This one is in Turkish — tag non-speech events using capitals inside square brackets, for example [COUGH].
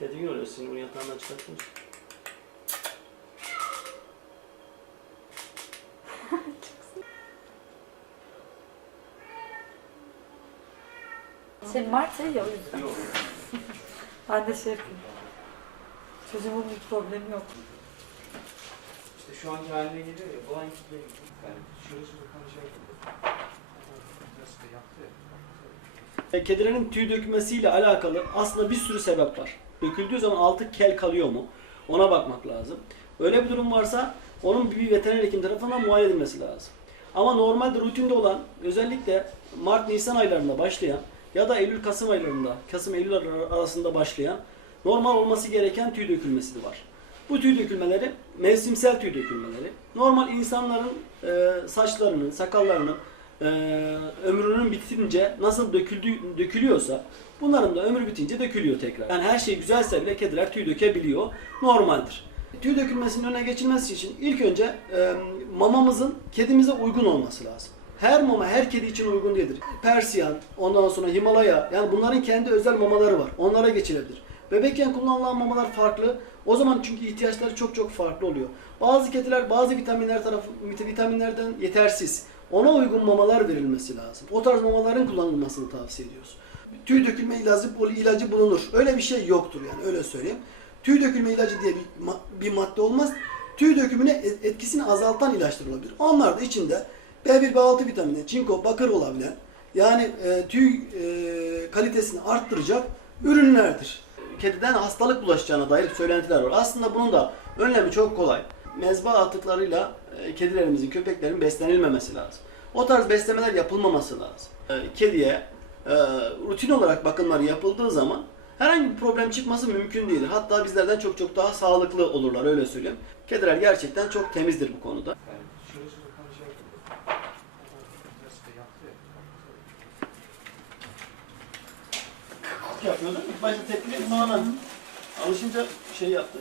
Tedirgin oluyorsun bunu yatağından çıkartınca. Şey Mart ayı ya o yüzden. Yok. [LAUGHS] Ben de şey yapayım. Çocuğumun bir problemi yok. İşte şu anki haline geliyor ya, bu anki geliyor. Yani şurası bakan şey. E, Kedilerin tüy dökmesiyle alakalı aslında bir sürü sebep var. Döküldüğü zaman altı kel kalıyor mu? Ona bakmak lazım. Öyle bir durum varsa onun bir veteriner hekim tarafından muayene edilmesi lazım. Ama normalde rutinde olan özellikle Mart-Nisan aylarında başlayan ya da Eylül-Kasım aylarında, Kasım-Eylül ar- arasında başlayan normal olması gereken tüy dökülmesi de var. Bu tüy dökülmeleri mevsimsel tüy dökülmeleri. Normal insanların e, saçlarının, sakallarının e, ömrünün bitince nasıl döküldü, dökülüyorsa bunların da ömrü bitince dökülüyor tekrar. Yani her şey güzelse bile kediler tüy dökebiliyor. Normaldir. Tüy dökülmesinin önüne geçilmesi için ilk önce e, mamamızın kedimize uygun olması lazım. Her mama her kedi için uygun değildir. Persiyan, ondan sonra Himalaya yani bunların kendi özel mamaları var. Onlara geçilebilir. Bebekken kullanılan mamalar farklı. O zaman çünkü ihtiyaçları çok çok farklı oluyor. Bazı kediler bazı vitaminler tarafı vitaminlerden yetersiz. Ona uygun mamalar verilmesi lazım. O tarz mamaların kullanılmasını tavsiye ediyoruz. Tüy dökülme ilacı, ilacı bulunur. Öyle bir şey yoktur yani öyle söyleyeyim. Tüy dökülme ilacı diye bir, bir madde olmaz. Tüy dökümüne et- etkisini azaltan ilaçlar olabilir. Onlar da içinde B1, B6 vitamini, çinko, bakır olabilen yani e, tüy e, kalitesini arttıracak ürünlerdir. Kediden hastalık bulaşacağına dair söylentiler var. Aslında bunun da önlemi çok kolay. Mezba atıklarıyla e, kedilerimizin, köpeklerin beslenilmemesi lazım. O tarz beslemeler yapılmaması lazım. E, Kediye e, rutin olarak bakımları yapıldığı zaman herhangi bir problem çıkması mümkün değildir. Hatta bizlerden çok çok daha sağlıklı olurlar öyle söyleyeyim. Kediler gerçekten çok temizdir bu konuda. Yapıyordum. İlk başta tepkili sonra alışınca şey yaptı.